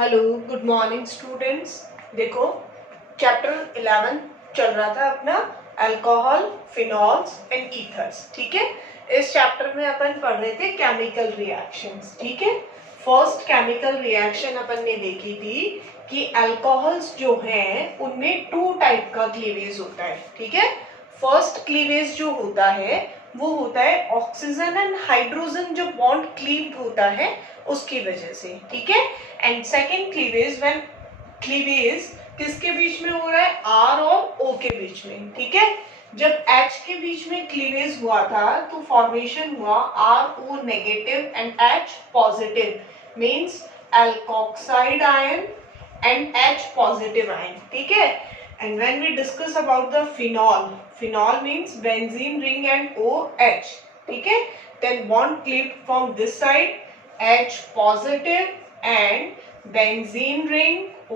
Hello, good morning students. देखो, chapter 11 चल रहा था अपना अल्कोहल, फिनॉल्स एंड ईथर्स। ठीक है, इस चैप्टर में अपन पढ़ रहे थे केमिकल रिएक्शंस। ठीक है, फर्स्ट केमिकल रिएक्शन अपन ने देखी थी कि अल्कोहल्स जो हैं उनमें टू टाइप का क्लीवेज होता है। ठीक है, फर्स्ट क्लीवेज जो होता है वो होता है ऑक्सीजन एंड हाइड्रोजन जो बॉन्ड क्लीव्ड होता है उसकी वजह से। ठीक है, and second cleavage when cleavage किसके बीच में हो रहा है, आर और ओ के बीच में। ठीक है, जब H के बीच में क्लीवेज हुआ था तो फॉर्मेशन हुआ RO negative and H positive, means alkoxide ion and H positive ion. ठीक है, and when we discuss about the phenol means benzene ring and OH. ठीक है, then bond cleaved from this side H positive and benzene ring O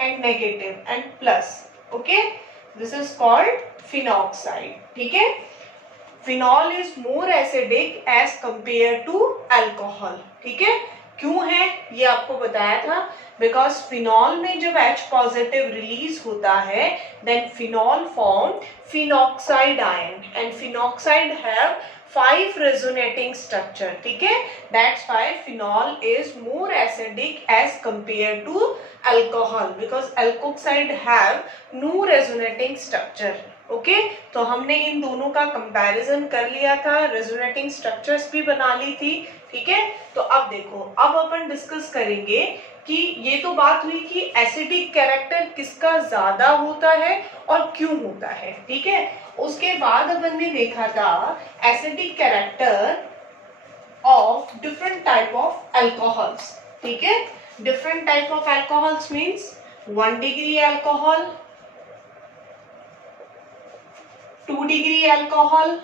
and negative and plus. Okay, this is called phenoxide. ठीक है, phenol is more acidic as compared to alcohol. ठीक है, क्यों है ये आपको बताया था, बिकॉज फिनॉल में जब H पॉजिटिव रिलीज होता है then phenol form phenoxide ion and phenoxide have 5 resonating structure. ठीक है, that's why phenol is more acidic as compared to alcohol because alkoxide have no resonating structure. Okay तो हमने इन दोनों का कंपैरिजन कर लिया था, रेजोनेटिंग स्ट्रक्चर्स भी बना ली थी। ठीक है, तो अब देखो, अब अपन डिस्कस करेंगे कि ये तो बात हुई कि एसिडिक कैरेक्टर किसका ज्यादा होता है और क्यों होता है। ठीक है, उसके बाद अपन ने देखा था acidic character of different type of alcohols. ठीक है, different type of alcohols means 1 degree alcohol, 2 degree alcohol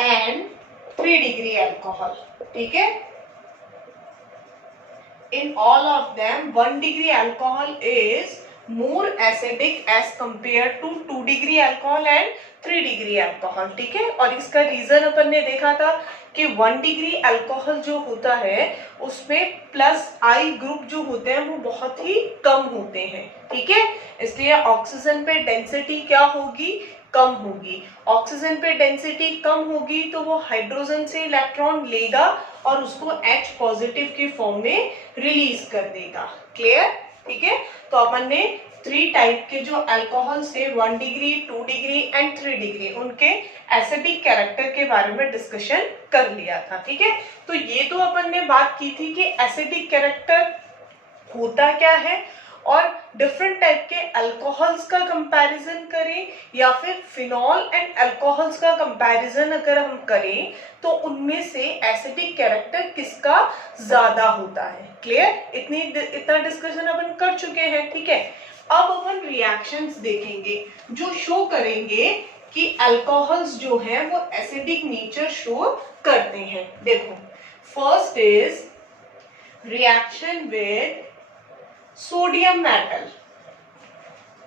and 3 degree alcohol. ठीक है, in all of them 1 degree alcohol is more acidic as compared to 2 degree alcohol and 3 degree alcohol. ठीक है, और इसका reason अपन ने देखा था कि 1 डिग्री अल्कोहल जो होता है उसमें प्लस आई ग्रुप जो होते हैं वो बहुत ही कम होते हैं। ठीक है, इसलिए ऑक्सीजन पे डेंसिटी क्या होगी, कम होगी। ऑक्सीजन पे डेंसिटी कम होगी तो वो हाइड्रोजन से इलेक्ट्रॉन लेगा और उसको H पॉजिटिव के फॉर्म में रिलीज कर देगा। क्लियर? ठीक है, तो अपन ने 3 टाइप के जो अल्कोहल से 1 डिग्री, 2 डिग्री एंड 3 डिग्री उनके एसिडिक कैरेक्टर के बारे में डिस्कशन कर लिया था। ठीक है, तो ये तो अपन ने बात की थी कि एसिडिक कैरेक्टर होता क्या है और डिफरेंट टाइप के अल्कोहल्स का कंपैरिजन करें या फिर फिनॉल एंड अल्कोहल्स का कंपैरिजन अगर हम करें तो उनमें से एसिडिक कैरेक्टर किसका ज्यादा होता है। क्लियर? इतना डिस्कशन अपन कर चुके हैं। ठीक है, अब अपन रिएक्शंस देखेंगे जो शो करेंगे कि अल्कोहल्स जो हैं वो एसिडिक नेचर शो करते हैं। देखो, first is reaction with sodium metal,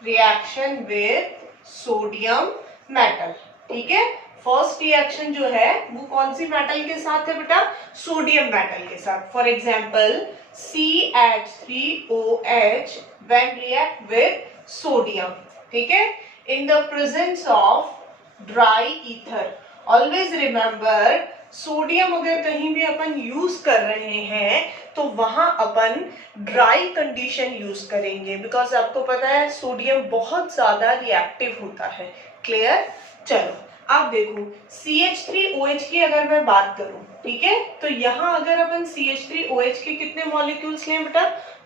reaction with sodium metal. ठीक है, फर्स्ट रिएक्शन जो है वो कौन सी मेटल के साथ है बेटा, सोडियम मेटल के साथ। For example CH3OH when react with sodium. ठीक है, in the presence of dry ether. Always remember, sodium अगर कहीं भी अपन यूज कर रहे हैं तो वहां अपन ड्राई कंडीशन यूज करेंगे बिकॉज आपको पता है सोडियम बहुत ज्यादा रिएक्टिव होता है। क्लियर? चलो अब देखो, CH3OH की अगर मैं बात करूं, ठीक है, तो यहां अगर अपन CH3OH के कितने मॉलिक्यूल्स लें बेटा,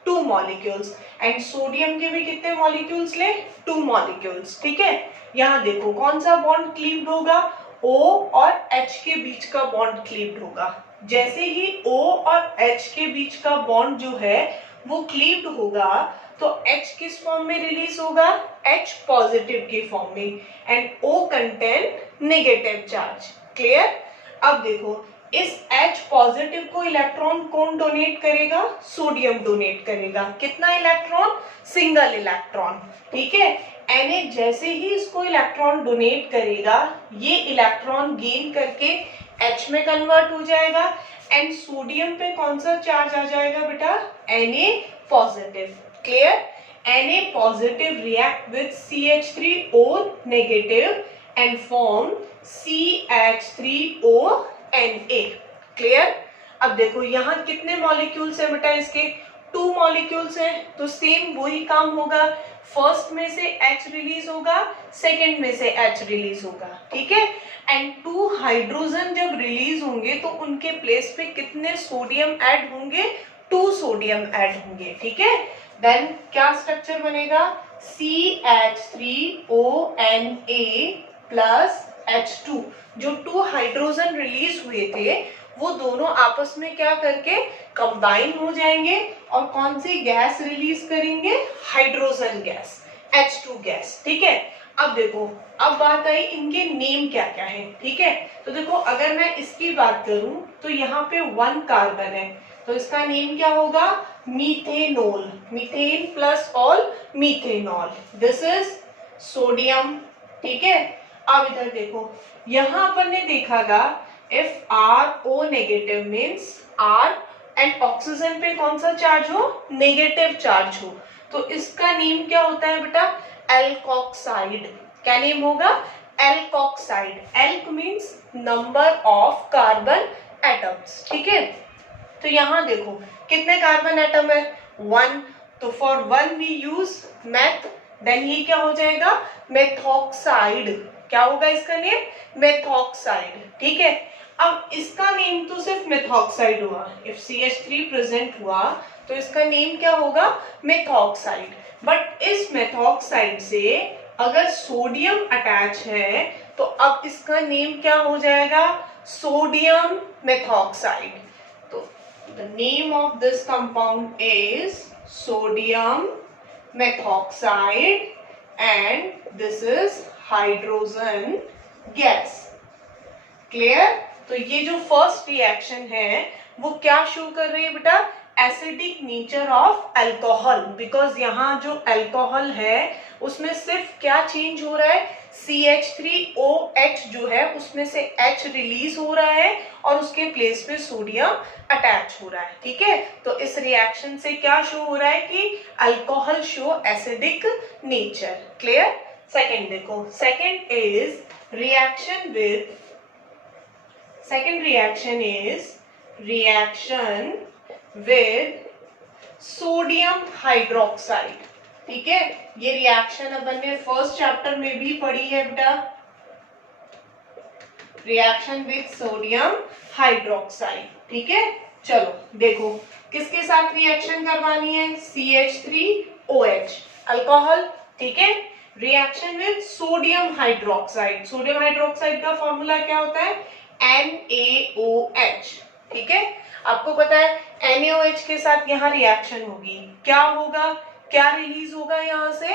2 मॉलिक्यूल्स, एंड सोडियम के भी कितने मॉलिक्यूल्स लें, 2 मॉलिक्यूल्स। ठीक है, यहां देखो कौन सा बॉन्ड क्लीव्ड होगा, O और H के बीच का बॉन्ड क्लीव्ड होगा। जैसे ही O और H के बीच का बॉन्ड जो है वो क्लीव्ड होगा तो H किस फॉर्म में रिलीज होगा, H पॉजिटिव के फॉर्म में, and O contain negative charge. Clear? अब देखो, इस H पॉजिटिव को इलेक्ट्रॉन कौन डोनेट करेगा, सोडियम डोनेट करेगा। कितना इलेक्ट्रॉन, सिंगल इलेक्ट्रॉन। ठीक है, Na जैसे ही इसको इलेक्ट्रॉन डोनेट करेगा ये इलेक्ट्रॉन गेन करके H में कन्वर्ट हो जाएगा एंड सोडियम पे कौन सा चार्ज आ जाएगा बेटा, Na positive. Clear? Na positive react with CH3O negative and form CH3ONa। Clear? अब देखो यहाँ कितने मॉलिक्यूल्स है बेटा, इसके 2 मॉलिक्यूल्स हैं, तो सेम वही काम होगा, फर्स्ट में से H रिलीज होगा, सेकंड में से H रिलीज होगा, ठीक है। एंड 2 हाइड्रोजन जब रिलीज होंगे तो उनके प्लेस पे कितने सोडियम ऐड होंगे, 2 सोडियम ऐड होंगे, ठीक है। देन क्या स्ट्रक्चर बनेगा, CH3ONa प्लस H2। जो 2 हाइड्रोजन रिलीज हुए थे वो दोनों आपस में क्या करके कंबाइन हो जाएंगे और कौन सी गैस रिलीज करेंगे, हाइड्रोजन गैस, H2 गैस, ठीक है। अब देखो, अब बात आई इनके नेम क्या क्या है, ठीक है। तो देखो अगर मैं इसकी बात करूं तो यहाँ पे 1 कार्बन है, तो इसका नेम क्या होगा, methanol, methane plus all methanol, this is sodium, ठीक है। अब इधर देखो, यहाँ अपन ने देखा था if RO negative means R and oxygen पे कौन सा चार्ज हो, नेगेटिव चार्ज हो, तो इसका नेम क्या होता है बेटा, एल्कोक्साइड। क्या नेम होगा, alkoxide. Elk means number of carbon atoms, ठीक है। तो यहाँ देखो कितने कार्बन एटम है, 1, तो for 1 we use meth, then ये क्या हो जाएगा, मेथॉक्साइड। क्या होगा इसका नेम, मेथॉक्साइड, ठीक है। अब इसका नेम तो सिर्फ मेथॉक्साइड हुआ, इफ CH3 प्रेजेंट हुआ तो इसका नेम क्या होगा, मेथॉक्साइड। बट इस मेथॉक्साइड से अगर सोडियम अटैच है तो अब इसका नेम क्या हो जाएगा, सोडियम मेथॉक्साइड। तो the name of this compound is sodium methoxide and this is hydrogen gas. Clear? तो ये जो फर्स्ट रिएक्शन है वो क्या शो कर रही है बेटा, acidic nature of alcohol, because यहाँ जो अल्कोहल है उसमें सिर्फ क्या चेंज हो रहा है, CH3OH जो है उसमें से H रिलीज हो रहा है और उसके प्लेस पे सोडियम अटैच हो रहा है, ठीक है। तो इस रिएक्शन से क्या शो हो रहा है कि alcohol show acidic nature. Clear? Second देखो, second is reaction with, second reaction is reaction with sodium hydroxide, ठीक है। ये रिएक्शन अपन ने फर्स्ट चैप्टर में भी पढ़ी है बेटा, रिएक्शन विद सोडियम हाइड्रोक्साइड, ठीक है। चलो देखो किसके साथ रिएक्शन करवानी है, CH3OH अल्कोहल, ठीक है। Reaction with sodium hydroxide, sodium hydroxide का फॉर्मूला क्या होता है, NaOH, ठीक है। आपको पता है NaOH के साथ यहाँ रिएक्शन होगी, क्या होगा, क्या रिलीज होगा यहाँ से,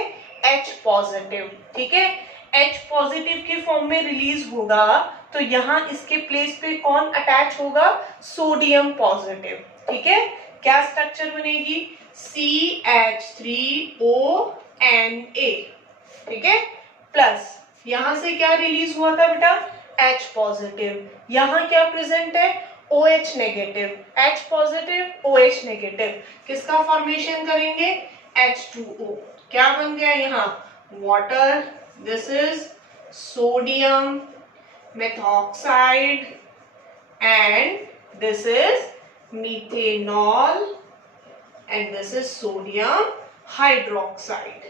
H पॉजिटिव, ठीक है। H पॉजिटिव के फॉर्म में रिलीज होगा तो यहाँ इसके प्लेस पे कौन अटैच होगा, सोडियम पॉजिटिव, ठीक है। क्या स्ट्रक्चर बनेगी, CH3ONa, ठीक है, प्लस यहाँ से क्या रिलीज हुआ था बेटा, H पॉजिटिव, यहाँ क्या प्रेजेंट है, OH negative, H positive OH negative, किसका फॉर्मेशन करेंगे, H2O। क्या बन गया यहाँ, water, this is sodium methoxide and this is methanol and this is sodium hydroxide.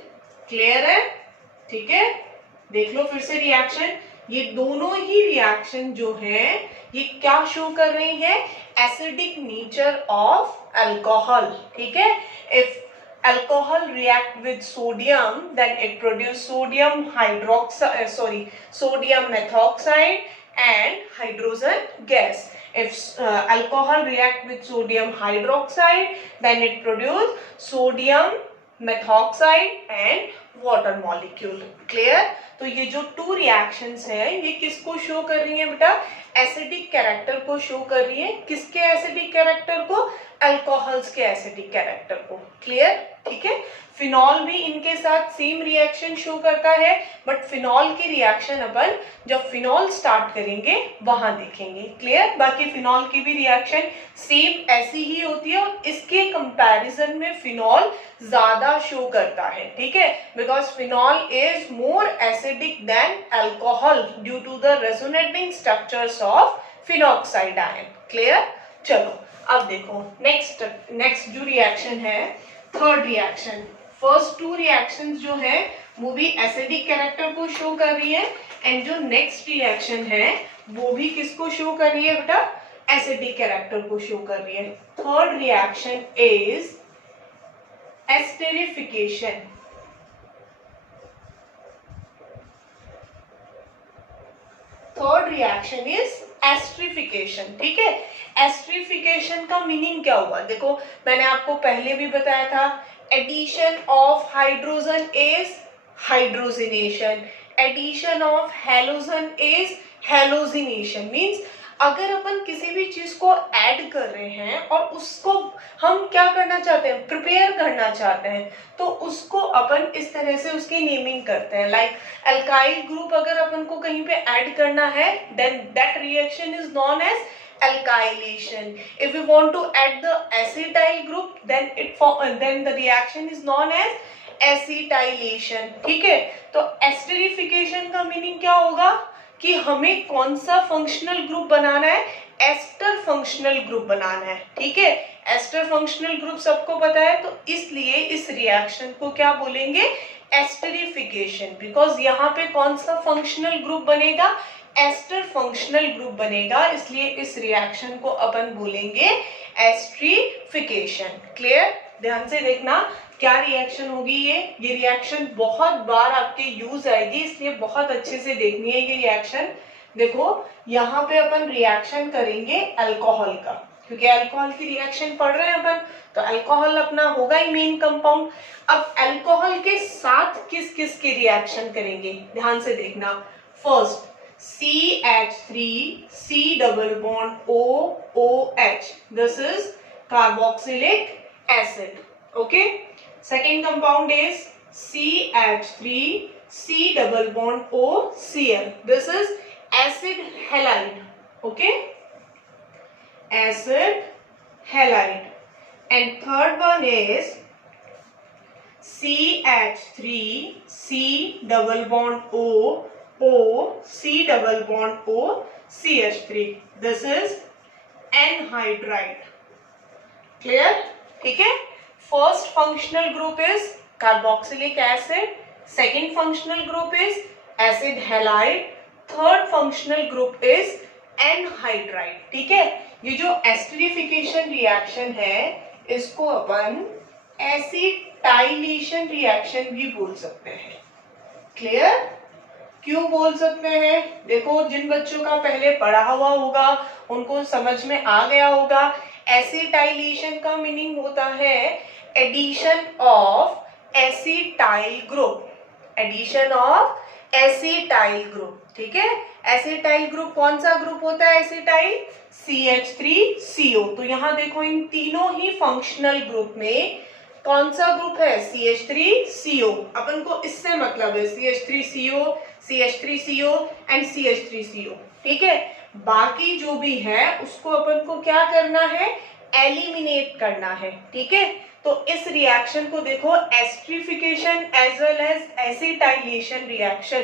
Clear है, ठीक है। देख लो फिर से रिएक्शन, ये दोनों ही रिएक्शन जो है ये क्या शो कर रही है, एसिडिक नेचर ऑफ अल्कोहल, ठीक है। If alcohol react with sodium then it produce sodium hydroxide, sodium methoxide and hydrogen gas. If alcohol react with sodium hydroxide then it produce sodium methoxide and water molecule. Clear? तो ये जो 2 reactions है ये किसको show कर रही है बेटा, एसिडिक कैरेक्टर को शो कर रही है। किसके एसिडिक कैरेक्टर को, अल्कोहल्स के एसिडिक कैरेक्टर को। क्लियर? ठीक है। फिनॉल भी इनके साथ सेम रिएक्शन शो करता है, बट फिनॉल की रिएक्शन अपन जब फिनॉल स्टार्ट करेंगे वहां देखेंगे। क्लियर? बाकी फिनॉल की भी रिएक्शन सेम ऐसी ही होती है और इसके कंपैरिजन में फिनॉल ज्यादा शो करता है। ठीक है, because phenol is more acidic than alcohol due to the resonating structures of phenoxide ion. Clear? चलो अब देखो नेक्स्ट जो रिएक्शन है, third reaction. First two reactions जो है वो भी एसिडिक कैरेक्टर को शो कर रही है, एंड जो नेक्स्ट रिएक्शन है वो भी किसको शो कर रही है बेटा? एसिडिक कैरेक्टर को शो कर रही है। Third reaction is esterification. Third reaction is esterification. ठीक है, एस्ट्रिफिकेशन का मीनिंग क्या हुआ? देखो मैंने आपको पहले भी बताया था, addition of hydrogen is hydrogenation, addition of halogen is halogenation. Means अगर अपन किसी भी चीज को ऐड कर रहे हैं और उसको हम क्या करना चाहते हैं? प्रिपेयर करना चाहते हैं, तो उसको अपन इस तरह से उसकी नेमिंग करते हैं। लाइक अल्काइल ग्रुप अगर अपन को कहीं पे ऐड करना है, then that reaction is known as alkylation. If we want to add the acetyl group, then the reaction is known as acetylation. ठीक है, तो एस्टरिफिकेशन का मीनिंग क्या होगा कि हमें कौन सा फंक्शनल ग्रुप बनाना है? एस्टर फंक्शनल ग्रुप बनाना है। ठीक है, एस्टर फंक्शनल ग्रुप सबको पता है, तो इसलिए इस रिएक्शन को क्या बोलेंगे? एस्टरिफिकेशन। बिकॉज यहाँ पे कौन सा फंक्शनल ग्रुप बनेगा? एस्टर फंक्शनल ग्रुप बनेगा, इसलिए इस रिएक्शन को अपन बोलेंगे एस्ट्रिफिकेशन। क्लियर? ध्यान से देखना क्या रिएक्शन होगी ये रिएक्शन बहुत बार आपके यूज आएगी, इसलिए बहुत अच्छे से देखनी है ये रिएक्शन। देखो यहाँ पे अपन रिएक्शन करेंगे अल्कोहल का, क्योंकि अल्कोहल की रिएक्शन पढ़ रहे हैं अपन, तो अल्कोहल अपना होगा ही मेन कंपाउंड। अब अल्कोहल के साथ किस किस की रिएक्शन करेंगे? ध्यान से देखना। First CH3 C double bond OH, this is carboxylic acid. Okay, second compound is CH3 C double bond OCl, this is acid halide. Okay, acid halide. And third one is CH3 C double bond O C double bond O CH3, this is anhydride. Clear? ठीक है, first functional group is carboxylic acid, second functional group is acid halide, third functional group is anhydride. ठीक है, ये जो esterification reaction है इसको अपन acetylation reaction भी बोल सकते हैं। क्लियर? क्यों बोल सकते हैं? देखो जिन बच्चों का पहले पढ़ा हुआ होगा उनको समझ में आ गया होगा। एसिटाइलेशन का मीनिंग होता है addition of acetyl group, addition of acetyl group. ठीक है, एसिटाइल ग्रुप कौन सा ग्रुप होता है? Acetyl CH3CO। तो यहाँ देखो इन तीनों ही फंक्शनल ग्रुप में कौन सा ग्रुप है? CH3CO। अपन को इससे मतलब है CH3CO, CH3CO एंड CH3CO। ठीक है, बाकी जो भी है उसको अपन को क्या करना है? एलिमिनेट करना है। ठीक है, तो इस रिएक्शन को देखो esterification as well as acetylation reaction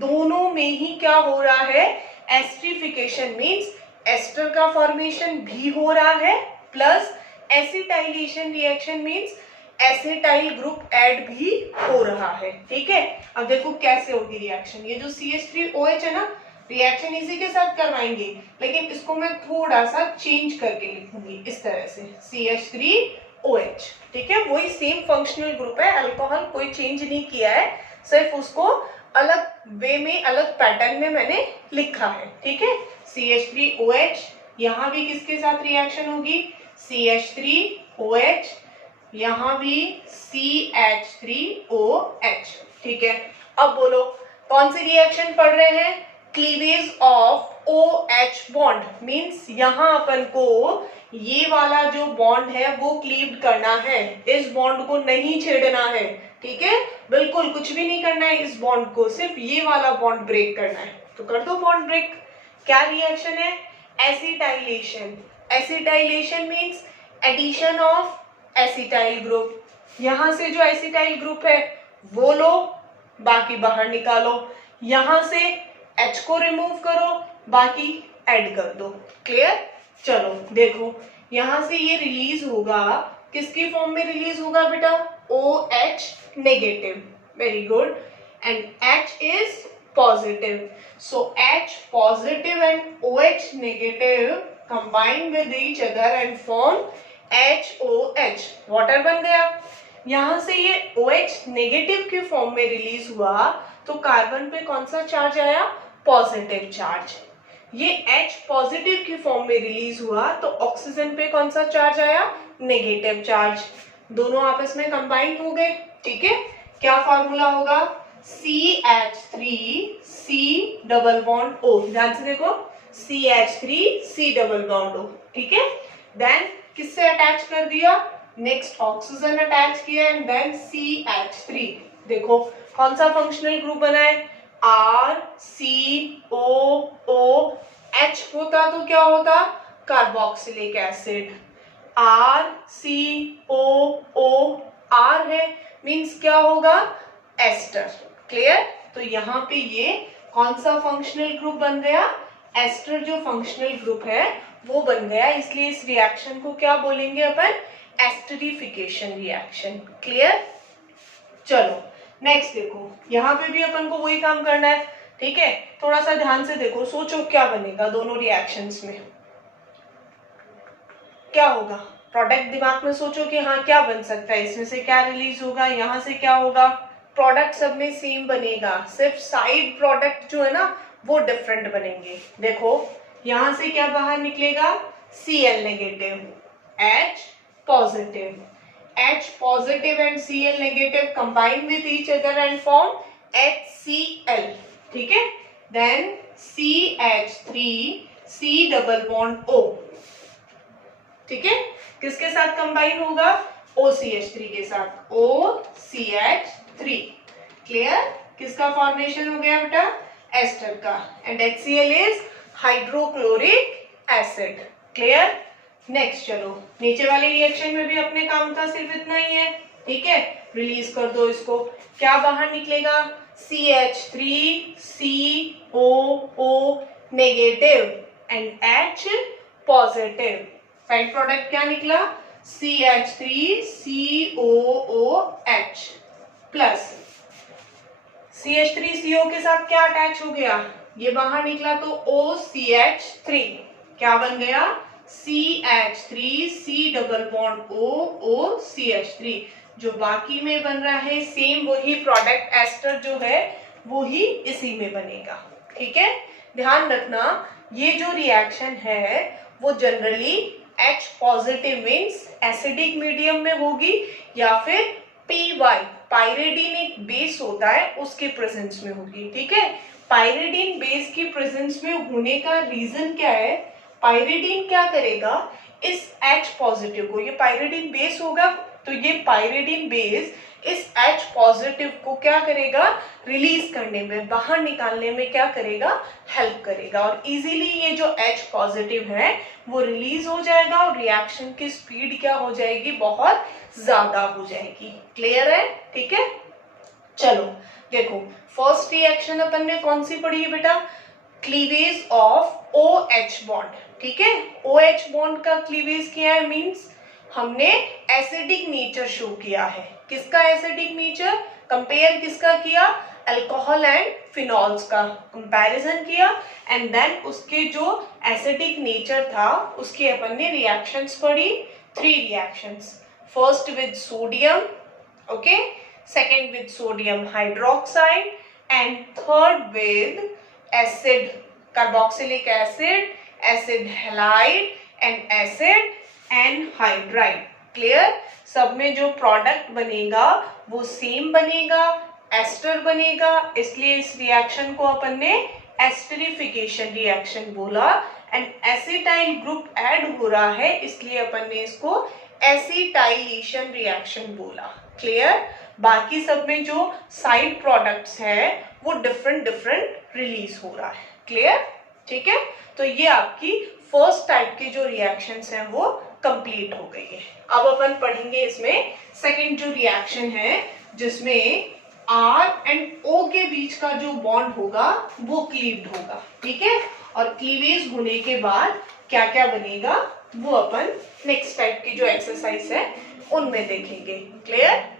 दोनों में ही क्या हो रहा है? एस्ट्रिफिकेशन मींस एस्टर का फॉर्मेशन भी हो रहा है, plus acetylation reaction means acetyl group add भी हो रहा है। ठीक है, अब देखो कैसे होगी रिएक्शन। ये जो CH3OH है ना, रिएक्शन इसी के साथ करवाएंगे, लेकिन इसको मैं थोड़ा सा चेंज करके लिखूंगी इस तरह से CH3OH। ठीक है, वही सेम फंक्शनल ग्रुप है, अल्कोहल कोई चेंज नहीं किया है, सिर्फ उसको अलग वे में अलग पैटर्न में मैंने लिखा है। ठीक है, CH3OH, यहाँ भी किसके साथ रिएक्शन होगी? CH3OH, यहाँ भी CH3OH। ठीक है, अब बोलो कौन सी रिएक्शन पढ़ रहे हैं? Cleavage of OH bond means यहाँ अपन को ये वाला जो बॉन्ड है वो क्लीव करना है, इस बॉन्ड को नहीं छेड़ना है, ठीक है, बिल्कुल कुछ भी नहीं करना है इस बॉन्ड को, सिर्फ ये वाला बॉन्ड ब्रेक करना है। तो कर दो बॉन्ड ब्रेक। क्या रिएक्शन है? Acetylation. Acetylation means addition of acetyl group. यहां से जो एसिटाइल ग्रुप है वो लो, बाकी बाहर निकालो, यहां से H को रिमूव करो, बाकी ऐड कर दो। क्लियर? चलो देखो, यहां से ये रिलीज होगा, किसकी फॉर्म में रिलीज होगा बेटा? OH negative. Very good. And H is positive, so H positive and OH negative combine with each other and form HOH। Water बन गया। यहां से ये OH नेगेटिव की फॉर्म में रिलीज हुआ तो कार्बन पे कौन सा चार्ज आया? Positive charge. ये H पॉजिटिव की फॉर्म में रिलीज हुआ तो ऑक्सीजन पे कौन सा चार्ज आया? Negative charge. दोनों आपस में कंबाइन हो गए, ठीक है। क्या फॉर्मूला होगा? CH3C double bond O। ध्यान से देखो, CH3C डबल बॉन्ड O, ठीक है। देन किससे अटैच कर दिया? नेक्स्ट ऑक्सीजन अटैच किया एंड देन CH3। देखो कौन सा फंक्शनल ग्रुप बना है? RCOOH होता तो क्या होता? Carboxylic acid. RCOOR है मींस क्या होगा? एस्टर। क्लियर? तो यहाँ पे ये कौन सा फंक्शनल ग्रुप बन गया? एस्टर जो फंक्शनल ग्रुप है वो बन गया, इसलिए इस रिएक्शन को क्या बोलेंगे अपन? Esterification reaction. क्लियर? चलो नेक्स्ट देखो, यहाँ पे भी अपन को वही काम करना है, ठीक है। थोड़ा सा ध्यान से देखो, सोचो क्या बनेगा दोनों रिएक्शंस में, क्या होगा? प्रोडक्ट दिमाग में सोचो कि हाँ क्या बन सकता है, इसमें से क्या रिलीज होगा, यहाँ से क्या होगा? प्रोडक्ट सब में सेम बनेगा, सिर्फ साइड प्रोडक्ट जो है ना वो डिफरेंट बनेंगे। देखो यहाँ से क्या बाहर निकलेगा? Cl negative, H positive. H positive and Cl negative combine with each other and form HCl, ठीक है। Then CH3C double bond O, ठीक है। किसके साथ कंबाइन होगा? OCH3 के साथ, OCH3। क्लियर? किसका फॉर्मेशन हो गया बेटा? एस्टर का। And HCl is hydrochloric acid. Clear? Next चलो, नीचे वाले रिएक्शन में भी अपने काम था सिर्फ इतना ही है, ठीक है। रिलीज कर दो इसको, क्या बाहर निकलेगा? CH3COO negative and H positive. Side product क्या निकला? CH3COOH प्लस CH3CO के साथ क्या अटैच हो गया? ये बाहर निकला तो OCH3। क्या बन गया? CH3C double bond OCH3। जो बाकी में बन रहा है सेम वही प्रोडक्ट एस्टर जो है वो ही इसी में बनेगा, ठीक है। ध्यान रखना, ये जो रिएक्शन है वो generally H positive means acidic medium में होगी या फिर PY पायरिडीन एक बेस होता है उसके प्रेजेंस में होगी, ठीक है। पायरिडीन बेस की प्रेजेंस में होने का रीजन क्या है? पायरिडीन क्या करेगा? इस H पॉजिटिव को, ये पायरिडीन बेस होगा तो ये पायरिडीन बेस इस H पॉजिटिव को क्या करेगा? रिलीज करने में, बाहर निकालने में क्या करेगा? हेल्प करेगा। और इजीली ये जो H पॉजिटिव है वो रिलीज हो जाएगा और रिएक्शन की स्पीड क्या हो जाएगी? बहुत ज्यादा हो जाएगी। क्लियर है? ठीक है। चलो देखो, फर्स्ट रिएक्शन अपन ने कौन सी पढ़ी है बेटा? क्लीवेज ऑफ OH बॉन्ड, ठीक है। OH बॉन्ड का क्लीवेज किया है मींस हमने एसिडिक नेचर शो किया है। किसका एसिडिक नेचर? कंपेयर किसका किया? अल्कोहल एंड फिनॉल्स का कंपैरिजन किया एंड देन उसके जो एसिडिक नेचर था उसके अपन ने रिएक्शंस पढ़ी, 3 reactions. First with sodium, okay, second with sodium hydroxide and third with acid carboxylic acid, acid halide and acid anhydride. Clear? सब में जो प्रोडक्ट बनेगा वो सेम बनेगा, एस्टर बनेगा, इसलिए इस रिएक्शन को अपन ने एस्टरिफिकेशन रिएक्शन बोला, एंड एसिटाइल ग्रुप ऐड हो रहा है इसलिए अपन ने इसको एसिटाइलेशन रिएक्शन बोला। क्लियर? बाकी सब में जो साइड प्रोडक्ट्स है वो डिफरेंट डिफरेंट रिलीज हो रहा है। क्लियर? ठीक है, तो ये आपकी फर्स्ट टाइप के जो रिएक्शंस हैं वो कंप्लीट हो गई है। अब अपन पढ़ेंगे इसमें सेकंड जो रिएक्शन है जिसमें R एंड O के बीच का जो बॉन्ड होगा वो क्लीव्ड होगा। ठीक है, और क्लीवेज होने के बाद क्या क्या बनेगा वो अपन नेक्स्ट टाइप की जो एक्सरसाइज है उनमें देखेंगे। क्लियर?